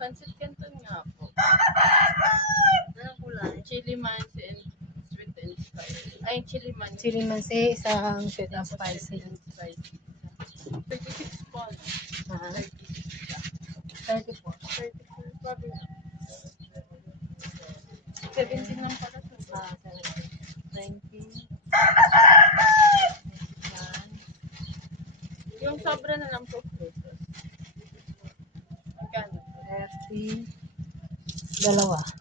Pancit Canton nga po. Anong kulay? Chili mansi and sweet and spicy. Ay, chili mansi. Chili mansi, isang sweet and spicy. 36 po. Ah, 36 po. 34. Sabi na. 17 lang pala to. 19. Yung sobra na lang po. Magkano? 30. Dalawa.